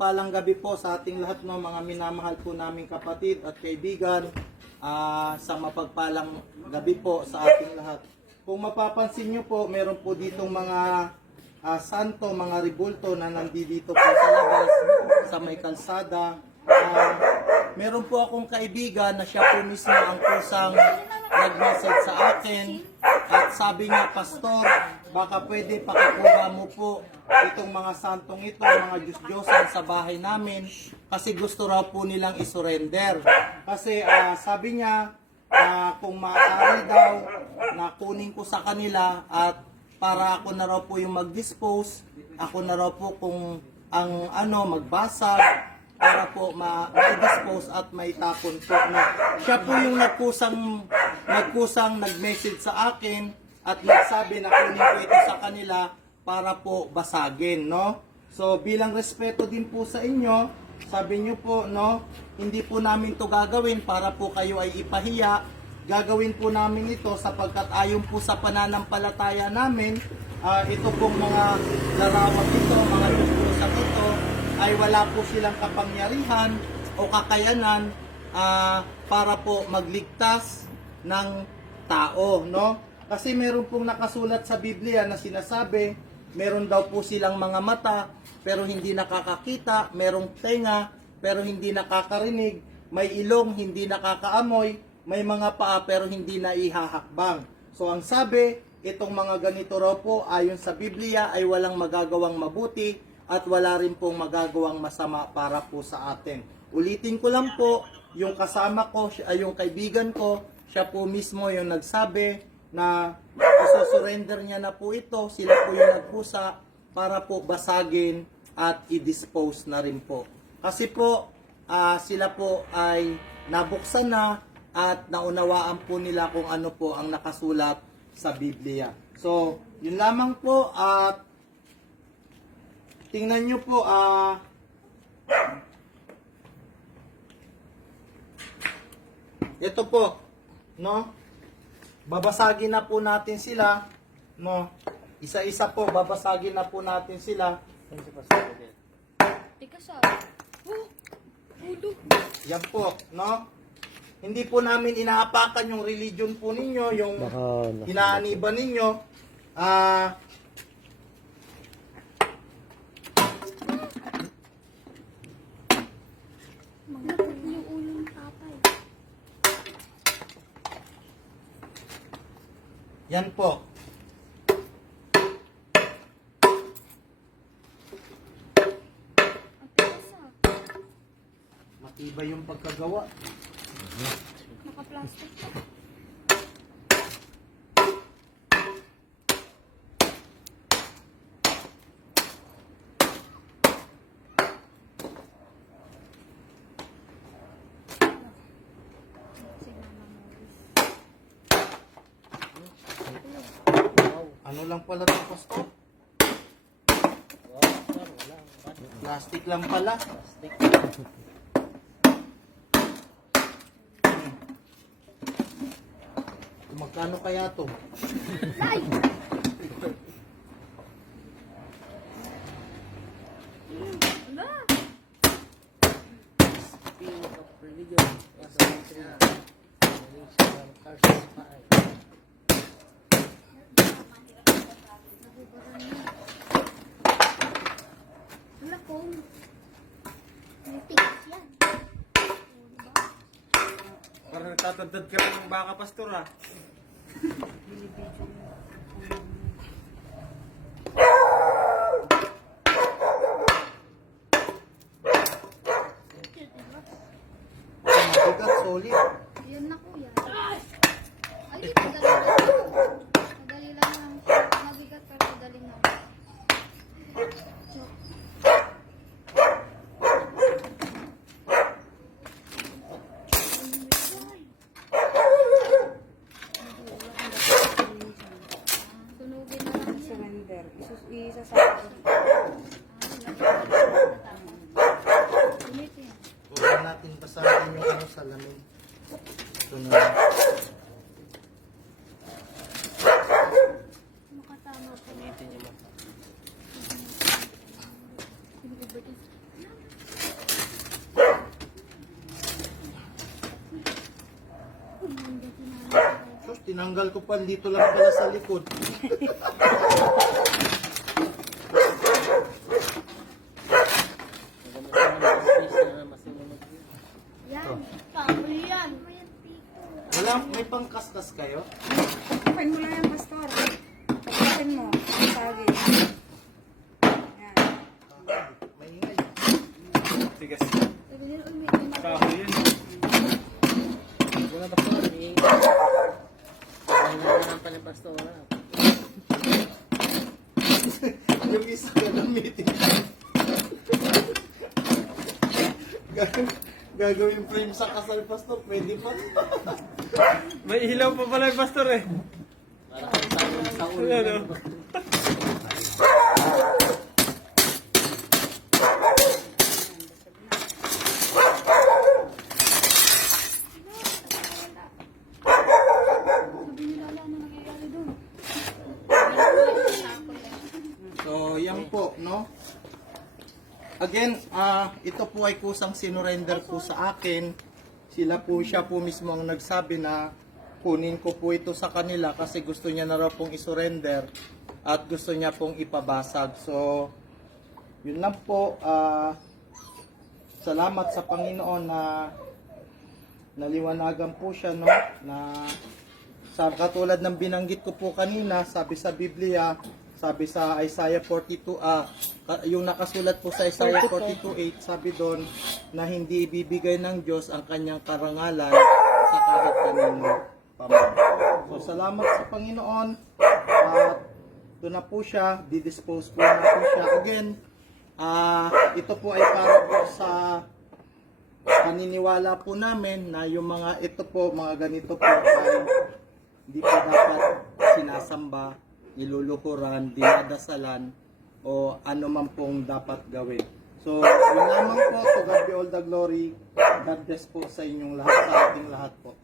Palang gabi po sa ating lahat ng mga minamahal po naming kapatid at kaibigan. Sa mapagpalang gabi po sa ating lahat. Kung mapapansin nyo po, meron po ditong mga santo, mga ribulto na nandito po sa labas, sa may kalsada. Meron po akong kaibigan na siya po mismo ang kusang nag-message sa akin. At sabi niya, Pastor, baka pwede pakikuha mo po itong mga santong ito, mga Diyos-Diyosan sa bahay namin kasi gusto raw po nilang isurrender. Kasi sabi niya, kung maaari daw na kunin ko sa kanila at para ako na raw po yung mag-dispose, ako na raw po kung ang magbasa para po ma-dispose at maitapon po. Siya po yung nagkusang nag-message sa akin at nagsabi na kunin ko ito sa kanila para po basagin, no? So, bilang respeto din po sa inyo, sabi nyo po, no, hindi po namin to gagawin para po kayo ay ipahiya. Gagawin po namin ito sapagkat ayon po sa pananampalataya namin, ito pong mga larawan ito, mga Diyos-Diyosan ito, ay wala po silang kapangyarihan o kakayanan para po magligtas ng tao, no? Kasi meron pong nakasulat sa Biblia na sinasabi, meron daw po silang mga mata pero hindi nakakakita, merong tenga pero hindi nakakarinig, may ilong hindi nakakaamoy, may mga paa pero hindi naihahakbang. So ang sabi, itong mga ganito raw po ayon sa Biblia ay walang magagawang mabuti at wala rin pong magagawang masama para po sa atin. Ulitin ko lang po, yung kasama ko, yung kaibigan ko, siya po mismo yung nagsabi na isusurrender niya na po ito, sila po yung nagkusa para po basagin at i-dispose na rin po. Kasi po, sila po ay nabuksan na at naunawaan po nila kung ano po ang nakasulat sa Biblia. So, yun lamang po at tingnan nyo po, ito po, no? Babasagin na po natin sila, no? Isa-isa po, babasagin na po natin sila. Tika sa. Ulo. Yan po, no? Hindi po namin inaapakan yung religion po ninyo, yung inaaniban ninyo. Maglapot yung ulo ng tatay. Yan po. At tika sa. Matibay yung pagkagawa. Naka-plastic pa. Ano lang pala ito, Pastor? Plastic lang pala. Magkano kaya to? Ala! Spirit of religion was a Wala ko. May tigas yan. Parang nagtatadad ka lang ng baka, Pastor, ha? Mabigat, solid. Yan na kuya. Ay, madali lang. Madali lang lang. Mabigat pero madali lang. Tunugin na lang yan. Surrender. Isasama ko. Gamitin. Huwag natin basahin yung salamin. Ito na. tinanggal ko pa, dito lang pala sa likod. Maganda sa mga space na masinunod yun. Yan. Pabuli yan. Wala, may pangkaskas kayo? Open mo lang yan, pastor. Open mo. Sagi. Yan. Maingay. Sige. Sabi nila, uy, may Kahoy yun. Wala pastor, eh. Kailangan pa ng pastora. Yung isa gagamitin. Gagawin frame sa kasal, pastor. Pwede pa. May ilaw pa pala yung pastor eh. Para sa ulo. Ano? Sabi nila, wala na nangyayari doon. So, yan po, no? Again, ito po ay kusang sinurrender po sa akin. Siya po mismo ang nagsabi na kunin ko po ito sa kanila kasi gusto niya na raw pong isurrender at gusto niya pong ipabasag. So, yun lang po. Salamat sa Panginoon na naliwanagan po siya, no? Na sa katulad ng binanggit ko po kanina, sabi sa Biblia, sabi sa Isaiah 42, yung nakasulat po sa Isaiah 42:8, sabi doon na hindi ibibigay ng Diyos ang kanyang karangalan sa kahit kanino paman. So salamat sa Panginoon. At ito na po siya, didispose po natin siya. Again, ito po ay para po sa paniniwala po namin na yung mga ito po, mga ganito po ay hindi po dapat sinasamba, nilulukuran, dinadasalan, o ano man pong dapat gawin. So, yun lamang po. To God be all the glory. God bless po sa inyong lahat, sa ating lahat po.